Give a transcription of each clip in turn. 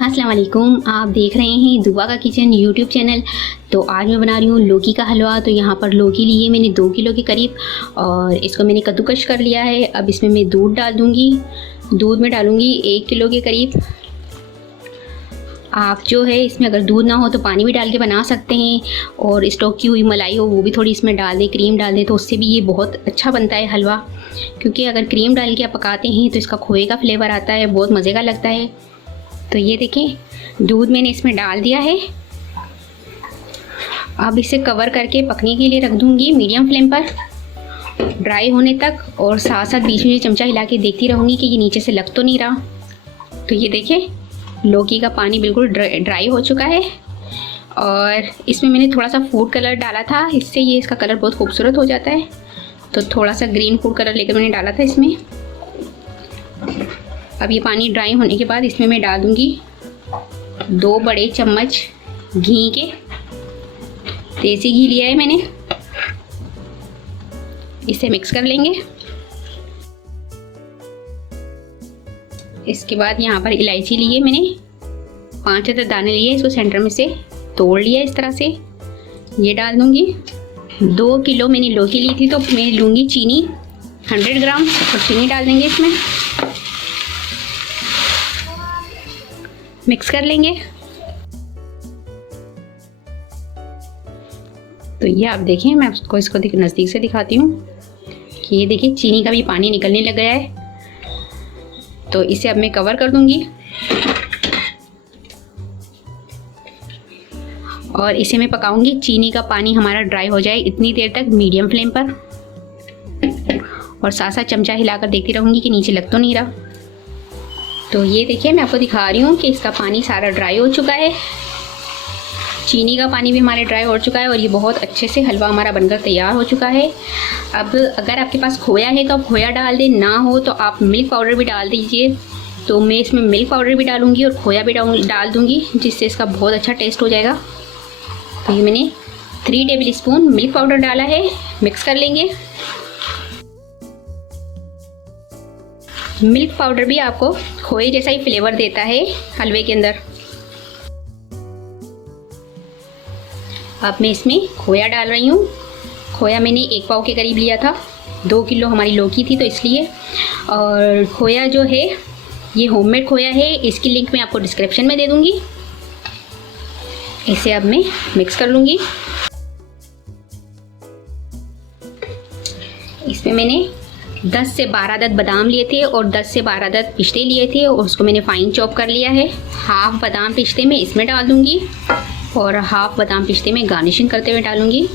अस्सलाम वालेकुम, आप देख रहे हैं दुआ का किचन यूट्यूब चैनल। तो आज मैं बना रही हूँ लौकी का हलवा। तो यहाँ पर लौकी ली है मैंने 2 किलो के करीब और इसको मैंने कद्दूकश कर लिया है। अब इसमें मैं दूध डाल दूँगी। दूध में डालूँगी 1 किलो के करीब। आप जो है इसमें अगर दूध ना हो तो पानी भी डाल के बना सकते हैं, और स्टॉक की हुई मलाई हो वो भी थोड़ी इसमें डाल दें, क्रीम डाल दें, तो उससे भी ये बहुत अच्छा बनता है हलवा। क्योंकि अगर क्रीम डाल के आप पकाते हैं तो इसका खोए का फ्लेवर आता है, बहुत मज़े का लगता है। तो ये देखें, दूध मैंने इसमें डाल दिया है। अब इसे कवर करके पकने के लिए रख दूँगी मीडियम फ्लेम पर ड्राई होने तक, और साथ साथ बीच में चमचा हिला के देखती रहूँगी कि ये नीचे से लग तो नहीं रहा। तो ये देखें, लौकी का पानी बिल्कुल ड्राई हो चुका है, और इसमें मैंने थोड़ा सा फूड कलर डाला था, इससे ये इसका कलर बहुत खूबसूरत हो जाता है। तो थोड़ा सा ग्रीन फूड कलर लेकर मैंने डाला था इसमें। अब ये पानी ड्राई होने के बाद इसमें मैं डाल दूँगी 2 बड़े चम्मच घी के। देसी घी लिया है मैंने, इसे मिक्स कर लेंगे। इसके बाद यहाँ पर इलायची ली है मैंने, 5 दाने लिए, इसको सेंटर में से तोड़ लिया इस तरह से। ये डाल दूँगी। 2 किलो मैंने लौकी ली थी तो मैं लूँगी चीनी 100 ग्राम, और चीनी डाल देंगे इसमें। मिक्स कर लेंगे। तो ये आप देखें, मैं आपको इसको नज़दीक से दिखाती हूँ कि ये देखिए चीनी का भी पानी निकलने लग गया है। तो इसे अब मैं कवर कर दूंगी, और इसे मैं पकाऊंगी। चीनी का पानी हमारा ड्राई हो जाए इतनी देर तक मीडियम फ्लेम पर, और साथ साथ चमचा हिलाकर देखती रहूँगी कि नीचे लग तो नहीं रहा। तो ये देखिए, मैं आपको दिखा रही हूँ कि इसका पानी सारा ड्राई हो चुका है, चीनी का पानी भी हमारे ड्राई हो चुका है, और ये बहुत अच्छे से हलवा हमारा बनकर तैयार हो चुका है। अब अगर आपके पास खोया है तो आप खोया डाल दें, ना हो तो आप मिल्क पाउडर भी डाल दीजिए। तो मैं इसमें मिल्क पाउडर भी डालूँगी और खोया भी डाल दूँगी, जिससे इसका बहुत अच्छा टेस्ट हो जाएगा। तो ये मैंने 3 टेबल स्पून मिल्क पाउडर डाला है। मिक्स कर लेंगे। मिल्क पाउडर भी आपको खोए जैसा ही फ्लेवर देता है हलवे के अंदर। अब मैं इसमें खोया डाल रही हूँ। खोया मैंने 1 पाव के करीब लिया था, 2 किलो हमारी लौकी थी तो इसलिए। और खोया जो है ये होममेड खोया है, इसकी लिंक मैं आपको डिस्क्रिप्शन में दे दूँगी। इसे अब मैं मिक्स कर लूँगी। इसमें मैंने 10 से 12 अदद बादाम लिए थे और 10 से 12 अदद पिस्ते लिए थे, और उसको मैंने फाइन चॉप कर लिया है। हाफ बादाम पिस्ते में इसमें डाल दूँगी, और हाफ बादाम पिस्ते में गार्निशिंग करते हुए डालूँगी।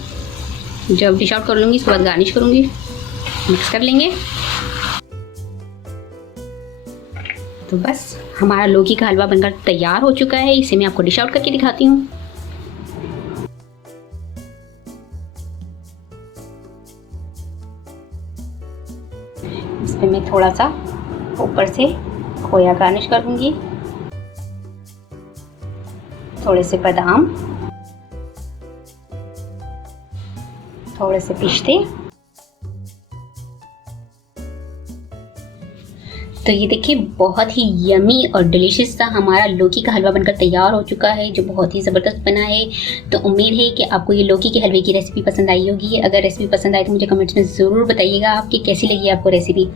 जब डिश आउट कर लूँगी इसके बाद गार्निश करूँगी। मिक्स कर लेंगे। तो बस हमारा लौकी का हलवा बनकर तैयार हो चुका है। इसे मैं आपको डिश आउट करके दिखाती हूँ। इस पर मैं थोड़ा सा ऊपर से खोया गार्निश कर दूँगी, थोड़े से बादाम, थोड़े से पिस्ते। तो ये देखिए, बहुत ही यमी और डिलीशियस सा हमारा लौकी का हलवा बनकर तैयार हो चुका है, जो बहुत ही ज़बरदस्त बना है। तो उम्मीद है कि आपको ये लौकी के हलवे की रेसिपी पसंद आई होगी। अगर रेसिपी पसंद आए तो मुझे कमेंट्स में ज़रूर बताइएगा आपकी कैसी लगी आपको रेसिपी।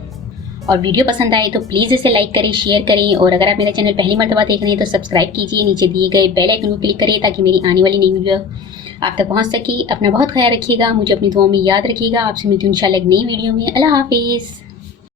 और वीडियो पसंद आए तो प्लीज़ इसे लाइक करें, शेयर करें, और अगर आप मेरा चैनल पहली मर्तबा देख रहे हैं तो सब्सक्राइब कीजिए। नीचे दिए गए बेल आइकन को क्लिक करें ताकि मेरी आने वाली नई वीडियो आप तक पहुंच सके। अपना बहुत ख्याल रखिएगा, मुझे अपनी दुआओं में याद रखिएगा। आपसे मिलती हूँ इंशाल्लाह एक नई वीडियो में। अल्लाह हाफिज़।